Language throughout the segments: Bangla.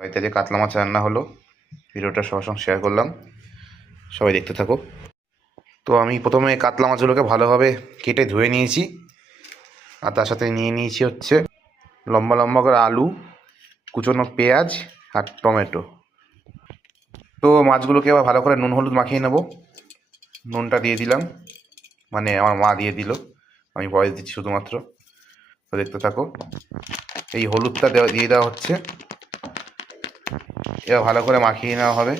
বাড়িতে যে কাতলা মাছ রান্না হলো, ভিডিওটা সবার সঙ্গে শেয়ার করলাম। সবাই দেখতে থাকো। তো আমি প্রথমে কাতলা মাছগুলোকে ভালোভাবে কেটে ধুয়ে নিয়েছি। আর তার সাথে নিয়ে নিয়েছি হচ্ছে লম্বা লম্বা করে আলু, কুচনো পেঁয়াজ আর টমেটো। তো মাছগুলোকে আবার ভালো করে নুন হলুদ মাখিয়ে নেব। নুনটা দিয়ে দিলাম। মানে আমার মা দিয়ে দিল। আমি বয়স দিচ্ছি শুধুমাত্র। তো দেখতে থাকো। এই হলুদটা দিয়ে দেওয়া হচ্ছে। এবার ভালো করে মাখিয়ে নেওয়া হবে।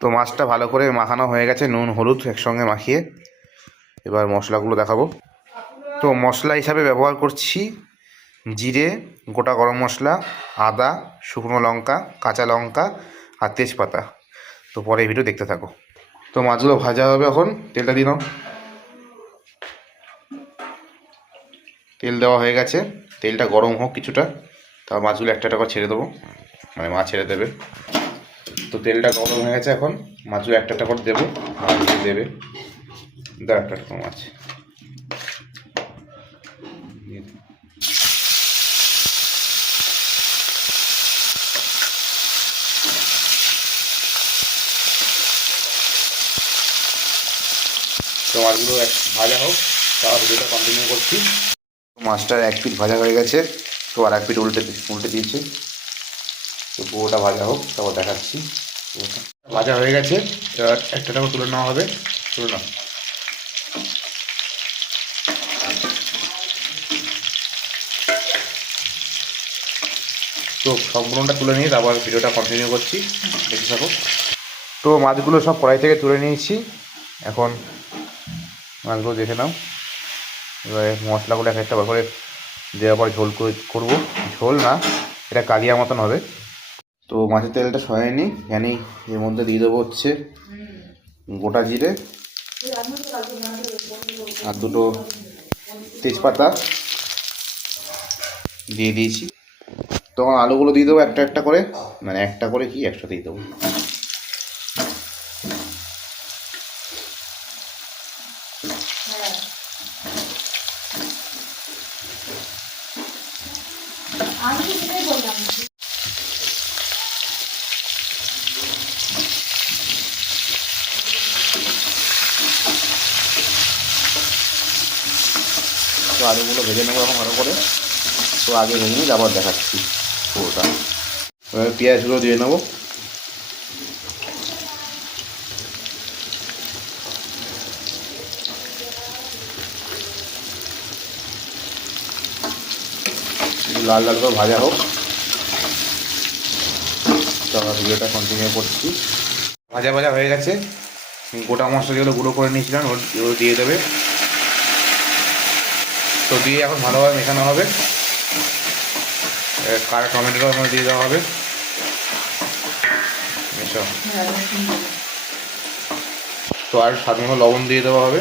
তো মাছটা ভালো করে মাখানো হয়ে গেছে, নুন, হলুদ একসঙ্গে মাখিয়ে। এবার মশলাগুলো দেখাবো। তো মশলা হিসাবে ব্যবহার করছি জিরে, গোটা গরম মশলা, আদা, শুকনো লঙ্কা, কাঁচা লঙ্কা আর তেজপাতা। তো পরে ভিডিও দেখতে থাকো। তো মাছগুলো ভাজা হবে এখন, তেলটা দিন তেল দেওয়া হয়ে গেছে। তেলটা গরম হোক কিছুটা তারপর মাছগুলো একটা একটা করে ছেড়ে দেবো। মানে মাছ ছেড়ে দেবে। তো তেলটা গরম হয়ে গেছে এখন, মাছগুলো একটা একটা করে দেবো। মাছগুলো দেবে। দাও একটা করে মাছ। তো মাছগুলো ভাজা হোক তারপর ভিডিওটা কন্টিনিউ করছি। মাছটার এক পিঠ ভাজা হয়ে গেছে, তো আর এক পিঠ উল্টে উল্টে দিয়েছে। তো পুরোটা ভাজা হোক, তারপর দেখাচ্ছি। ভাজা হয়ে গেছে, এবার একটা টাকা তুলে নেওয়া হবে, তুলে নাও। তো সম্পূর্ণটা তুলে নিয়ে তারপর ভিডিওটা কন্টিনিউ করছি দেখে থাকো। তো মাছগুলো সব কড়াই থেকে তুলে নিয়েছি, এখন মাছগুলো দেখে নাও। এবারে মশলাগুলো এক একটা করে দেওয়ার পর ঝোল করব। ঝোল না, এটা কালিয়া মতন হবে। তো মাছের তেলটা সয়ানি এখানেই এর মধ্যে দিয়ে দেবো হচ্ছে গোটা জিরে আর দুটো তেজপাতা দিয়ে দিয়েছি। তো আমার আলুগুলো দিয়ে দেবো একটা একটা করে মানে একটা করে কি একসাথে দিয়ে দেবো। আমি সেটাই বললাম। তো আলুগুলো ভেজে নেব এখন ভালো করে। তো আগে ভেঙে নিয়ে আবার দেখাচ্ছি পুরোটা। এবার পেঁয়াজগুলো দিয়ে নেব। লাল লাল করে ভাজা হোক। তো আমরা ভিডিওটা কন্টিনিউ করছি। ভাজা ভাজা হয়ে গেছে। গোটা মশলা যেগুলো গুঁড়ো করে নিয়েছিলাম ওগুলো দিয়ে দেবে। তো দিয়ে এখন ভালোভাবে মেশানো হবে। এবার কাটা টমেটোটা ওখানে দিয়ে দেওয়া হবে। মেশো তো আর স্বাদ লবণ দিয়ে দেওয়া হবে।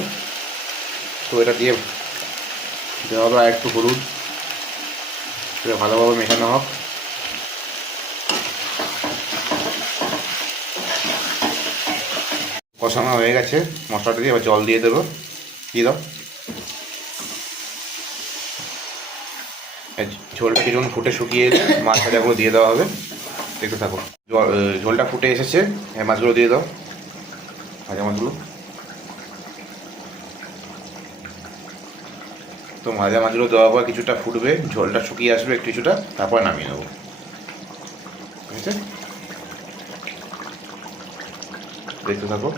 তো এটা দিয়ে দেওয়া হবে আর একটু হলুদ। এটা ভালোভাবে মেশানো হোক। কষানো হয়ে গেছে, মশলাটা দিয়ে এবার জল দিয়ে দেবো। দিয়ে দাও। ঝোলটা কিছুক্ষণ ফুটে শুকিয়ে এলে মাছ ভাজাগুলো দিয়ে দেওয়া হবে। দেখতে থাকো। ঝোলটা ফুটে এসেছে মাছগুলো দিয়ে দাও, ভাজা মাছগুলো। তো ভাজা মাছগুলো দেওয়ার পর কিছুটা ফুটবে, ঝোলটা শুকিয়ে আসবে, কিছুটা, তারপরে নামিয়ে নেব। দেখতে থাকো।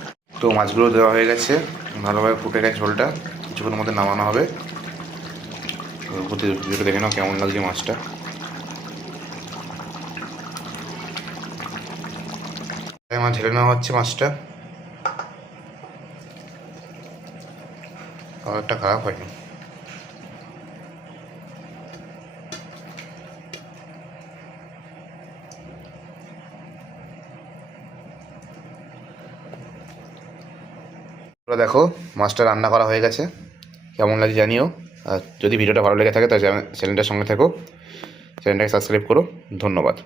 তো মাছগুলো দেওয়া হয়ে গেছে, ভালোভাবে ফুটে গেছে ঝোলটা, কিছুক্ষণের মধ্যে নামানো হবে। দেখে নাও কেমন লাগছে মাছটা। মাছ ঢেলে নেওয়া হচ্ছে মাছটা। কালারটা খারাপ হয়নি। তো দেখো, মাছটা রান্না করা হয়ে গেছে। কেমন লাগে জানিও। আর যদি ভিডিওটা ভালো লেগে থাকে, তাহলে চ্যানেলটার সঙ্গে থেকো। চ্যানেলটাকে সাবস্ক্রাইব করো। ধন্যবাদ।